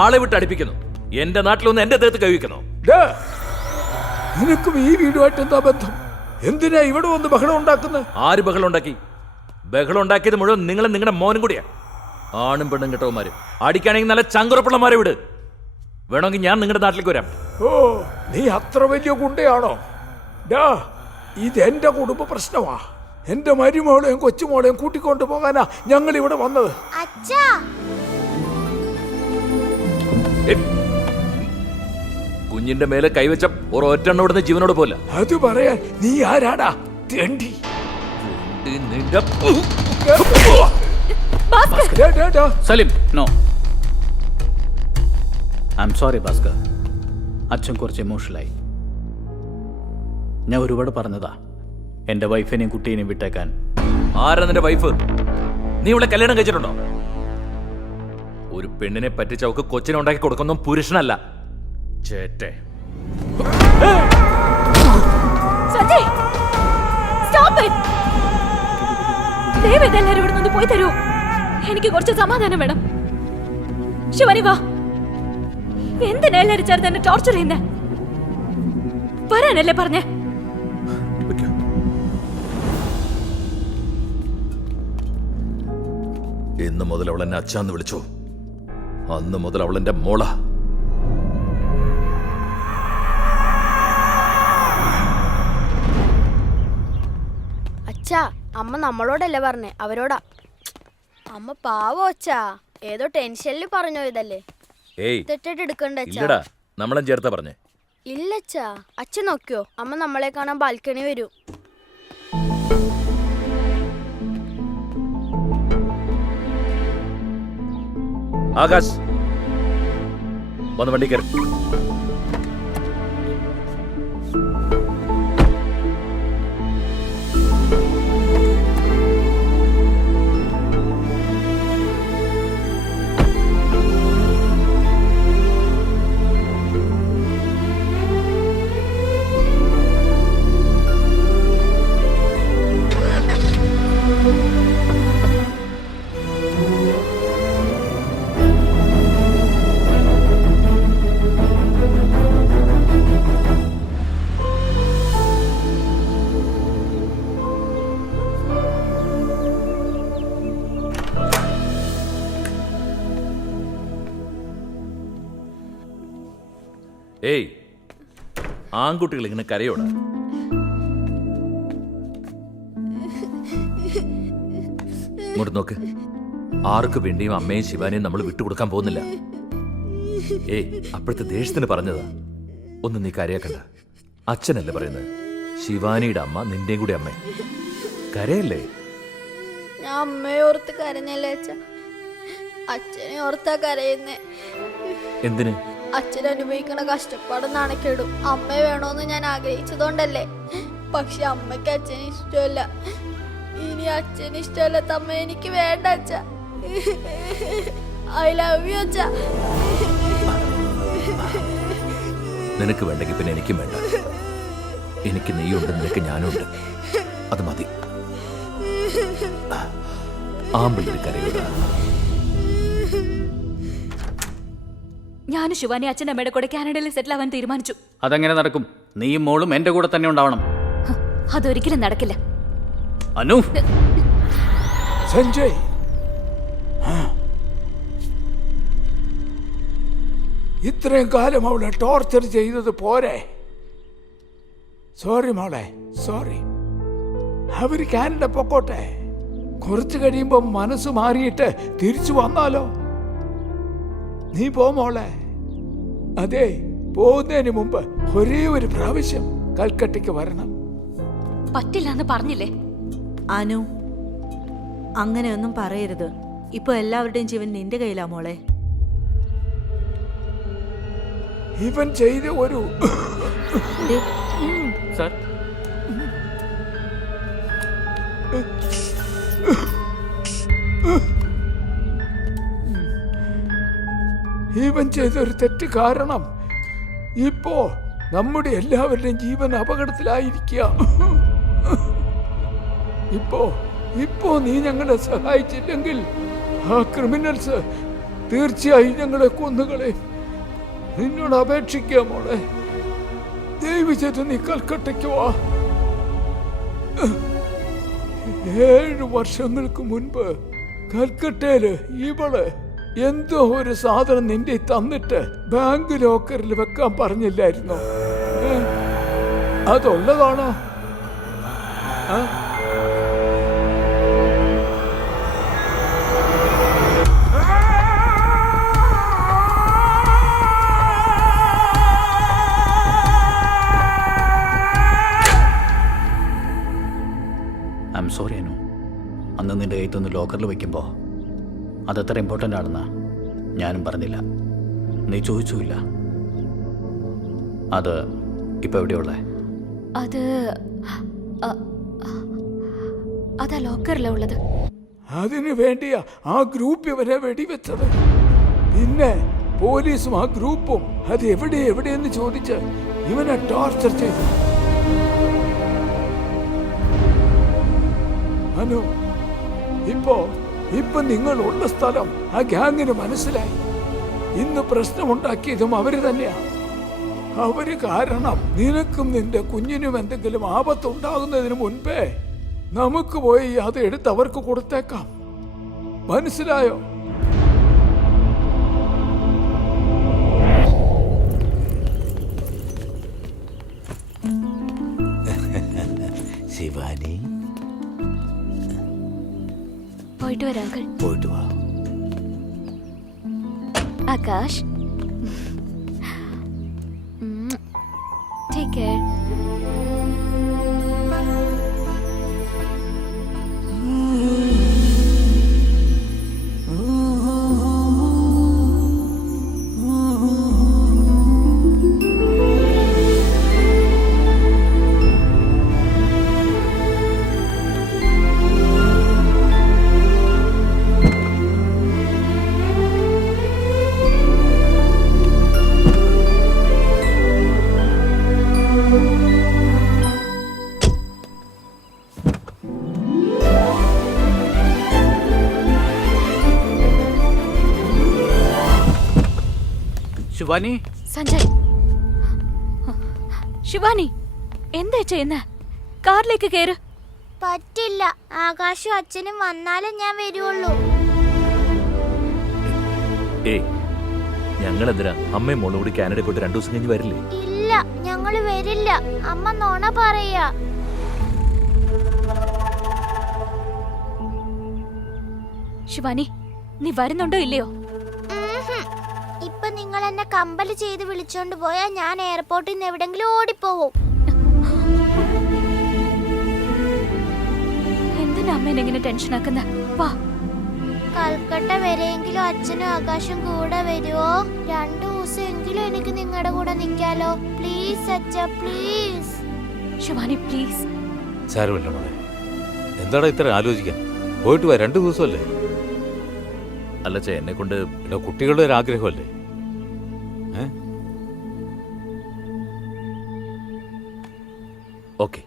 ആളെ വിട്ട് അടുപ്പിക്കുന്നു. എന്റെ നാട്ടിലൊന്ന് എന്റെ ദേഹത്ത് കഴിക്കുന്നു. നിനക്കും ഈ വീടുമായിട്ട് എന്താ ബന്ധം? എന്തിനാ ഇവിടെ വന്ന് ബഹളം ഉണ്ടാക്കുന്നത്? ആര് ബഹളം ഉണ്ടാക്കി? ബഹളം ഉണ്ടാക്കിയത് മുഴുവൻ നിങ്ങളും നിങ്ങളുടെ മോനും കൂടിയാ. ആണും പെണ്ണും കെട്ടവന്മാര്. അടിക്കാണെങ്കിൽ നല്ല ചങ്കുറപ്പുള്ളമാരെ വിട്. വേണമെങ്കിൽ ഞാൻ നിങ്ങളുടെ നാട്ടിലേക്ക് വരാം. ഓ, നീ അത്ര വലിയ ഗുണ്ടയാണോ? ഇത് എന്റെ കുടുംബ പ്രശ്നമാ. എന്റെ മരുമോളെയും കൊച്ചുമോളെയും കൂട്ടിക്കൊണ്ടു പോകാനാ ഞങ്ങൾ ഇവിടെ വന്നത്. കുഞ്ഞിന്റെ മേലെ കൈവച്ച ഒരൊറ്റെണ്ണം ഇവിടുന്ന് ജീവനോട് പോലെ. അത് പറയാൻ നീ ആരാടാ? തെണ്ടി. Salim, no. I am sorry Bhaskar. അച്ഛൻ കുറച്ച് ഇമോഷണലായി. ഞാൻ ഒരുപാട് പറഞ്ഞതാ എന്റെ വൈഫിനെയും കുട്ടീനെയും വിട്ടേക്കാൻ. ആരാ നിന്റെ വൈഫ്? നീ ഇവിടെ കല്യാണം കഴിച്ചിട്ടുണ്ടോ? ഒരു പെണ്ണിനെ പറ്റിച്ച അവക്ക് കൊച്ചിനെ ഉണ്ടാക്കി കൊടുക്കുന്ന പുരുഷനല്ല, ചേട്ടെ. പോയി തരൂ, എനിക്ക് കുറച്ച് സമാധാനം വേണം. ശിവാനി വാ. എന്തിനാ എല്ലാരും ചേർത്ത് എന്നെ ടോർച്ചർ ചെയ്യുന്നേ? വരാനല്ലേ പറഞ്ഞേ? ഇന്ന് മുതൽ അവൾ എന്നെ അച്ഛാന്ന് വിളിച്ചു. അന്ന് മുതൽ അവൾ എന്റെ മോള. അച്ഛാ, അമ്മ നമ്മളോടല്ലേ പറഞ്ഞേ, അവരോടാ. അമ്മ പാവോ അച്ഛാ, ഏതോ ടെൻഷനിൽ പറഞ്ഞോ ഇതല്ലേ. തെറ്റിട്ട് എടുക്കണ്ട അച്ഛാ. നമ്മളെ ചേർത്താ പറഞ്ഞേ. ഇല്ലച്ചാ, അച്ഛൻ നോക്കിയോ, അമ്മ നമ്മളെ കാണാൻ ബാൽക്കണി വരൂ. ആകാശ്, വന്ന് വണ്ടി കയറി. ഏയ്, ആൺകുട്ടികൾ ഇങ്ങനെ കരയോടാ? ഇങ്ങോട്ട് നോക്ക്. ആർക്ക് വേണ്ടിയും അമ്മയും ശിവാനെയും നമ്മൾ വിട്ടുകൊടുക്കാൻ പോകുന്നില്ല. ഏയ്, അപ്പോഴത്തെ ദേഷ്യത്തിന് പറഞ്ഞതാ. ഒന്നും നീ കരയാക്കണ്ട. അച്ഛനല്ലേ പറയുന്നത്. ശിവാനിയുടെ അമ്മ നിന്റെയും കൂടി അമ്മ. കരയല്ലേ? ഞാൻ അമ്മയെ ഓർത്ത് കരഞ്ഞല്ലേ അച്ഛാ, അച്ഛനെ ഓർത്താ കരയുന്നേ. എന്തിന്? അച്ഛൻ അനുഭവിക്കണ കഷ്ടപ്പാടും നാണക്കേടും അമ്മയെ വേണോന്ന് ഞാൻ ആഗ്രഹിച്ചതുകൊണ്ടല്ലേ. പക്ഷെ അമ്മയ്ക്ക് അച്ഛന് ഇഷ്ടമല്ല. ഇനി അച്ഛന് ഇഷ്ടമല്ലാത്ത അമ്മ എനിക്ക് വേണ്ട അച്ഛാ. ഐ ലവ് യു അച്ഛാ. നിനക്ക് വേണ്ടെങ്കിൽ പിന്നെ എനിക്കും വേണ്ട. എനിക്ക് നീയുണ്ട്, നിനക്ക് ഞാനുണ്ട്. അത് മതി. ആമ്പിള്ളേർ കരയോടാ. ഞാനും ശിവാനി അച്ഛൻ്റെ അമ്മയുടെ കൂടെ കാനഡയിൽ സെറ്റിൽ ആവാൻ തീരുമാനിച്ചു. അതെങ്ങനെ നടക്കും? നീയും മോളും എന്റെ കൂടെ തന്നെ ഉണ്ടാവണം. അതൊരിക്കലും നടക്കില്ല. അനു, സഞ്ജയ്, ഇത്രയും കാലം അവളെ ടോർച്ചർ ചെയ്തത് പോരെ? സോറി മോളെ, സോറി. അവര് കാനഡ പൊക്കോട്ടെ. കുറച്ചു കഴിയുമ്പോ മനസ്സ് മാറിയിട്ട് തിരിച്ചു വന്നാലോ? നീ പോ മോളെ. അതെ, പോകുന്നതിന് മുമ്പ് ഒരേ ഒരു പ്രാവശ്യം കൽക്കട്ടയ്ക്ക് വരണം. പറ്റില്ല എന്ന് പറഞ്ഞില്ലേ? അനു, അങ്ങനെയൊന്നും പറയരുത്. ഇപ്പൊ എല്ലാവരുടെയും ജീവൻ നിന്റെ കയ്യിലാ മോളെ. ഇവൻ ചെയ്ത ഒരു സർ, ഇവൻ ചെയ്തൊരു തെറ്റ് കാരണം ഇപ്പോ നമ്മുടെ എല്ലാവരുടെയും ജീവൻ അപകടത്തിലായിരിക്കുക. ഇപ്പോ നീ ഞങ്ങളെ സഹായിച്ചില്ലെങ്കിൽ ആ ക്രിമിനൽസ് തീർച്ചയായും ഞങ്ങളെ കൊന്നുകളെ. നിന്നോട് അപേക്ഷിക്കുക മോളെ, ദയവ് ചെയ്ത് നീ കൽക്കട്ടയ്ക്ക് വാ. 7 വർഷങ്ങൾക്ക് മുൻപ് കൽക്കട്ടയില് ഇവള് എന്തോ ഒരു സാധനം നിന്റെ തന്നിട്ട് ബാങ്ക് ലോക്കറിൽ വെക്കാൻ പറഞ്ഞില്ലായിരുന്നോ? അതുള്ളതാണോ? I am sorry Anu. അന്ന് നിന്റെ കയ്യിൽ ലോക്കറിൽ വയ്ക്കുമ്പോൾ അതത്ര ഇമ്പോർട്ടൻ്റ് ആണെന്ന് ഞാനും പറഞ്ഞില്ല, നീ ചോദിച്ചുമില്ല. അത് ഇപ്പം എവിടെയുള്ളേ? അതാ ലോക്കറിലാ ഉള്ളത്. അതിനു വേണ്ടിയാ ആ ഗ്രൂപ്പ് ഇവരെ വെടിവെച്ചത്. പിന്നെ പോലീസും ആ ഗ്രൂപ്പും അത് എവിടെയെന്ന് ചോദിച്ച് ഇവനെ ടോർച്ചർ ചെയ്തു. അനു, ഇപ്പൊ നിങ്ങളുള്ള സ്ഥലം ആ ഗ്യാങ്ങിന് മനസ്സിലായി. ഇന്ന് പ്രശ്നമുണ്ടാക്കിയതും അവര് തന്നെയാ. അവര് കാരണം നിനക്കും നിന്റെ കുഞ്ഞിനും എന്തെങ്കിലും ആപത്തുണ്ടാകുന്നതിന് മുൻപേ നമുക്ക് പോയി അത് എടുത്ത് അവർക്ക് കൊടുത്തേക്കാം. മനസ്സിലായോ? ശിവാനി, പോയിട്ട് വരാം അങ്കിൾ. പോയിട്ട് വാ. Akash, take care. ശിവാനി, സഞ്ജയ്, ശിവാനി എന്താ ചെയ്യുന്ന? കാറിലേക്ക് കയറ്. പറ്റില്ല, ആകാശും അച്ഛനും വന്നാലും ഞാൻ വരുവുള്ളൂ. ഏയ്, ഞങ്ങൾ എന്തിനാ അമ്മയും മോളും കൂടി കാനഡ പോയിട്ട് 2 ദിവസം കഴിഞ്ഞ് വരില്ലേ? ഇല്ല, ഞങ്ങള് വരില്ല. അമ്മ നോണ പറയാ. ശിവാനി, നീ വരുന്നുണ്ടോ ഇല്ലയോ? ഇപ്പൊ നിങ്ങൾ എന്നെ കമ്പല് ചെയ്ത് വിളിച്ചോണ്ട് പോയാ ഞാൻ എയർപോർട്ടിൽ നിന്ന് എവിടെങ്കിലും ഓടിപ്പോവും. എന്തിനാ അമ്മേനെ എങ്ങനെ ടെൻഷൻ ആക്കുന്ന? വാ. കൽക്കട്ട വരെയെങ്കിലും അച്ഛനും ആകാശം കൂടെ വരുവോ? 2 ദിവസമെങ്കിലും എനിക്ക് നിങ്ങളുടെ കൂടെ നിൽക്കാലോ. പ്ലീസ് അച്ഛ, പ്ലീസ്. ശിവാനി പ്ലീസ്. സാരമില്ല മോളെ, എന്താടാ ഇത്ര ആലോചിക്കാൻ? പോയിട്ട് വാ, 2 ദിവസമല്ലേ. അല്ല ചേ, എന്നെ കൊണ്ട് കുട്ടികളുടെ ഒരു ആഗ്രഹമല്ലേ. ഓക്കെ.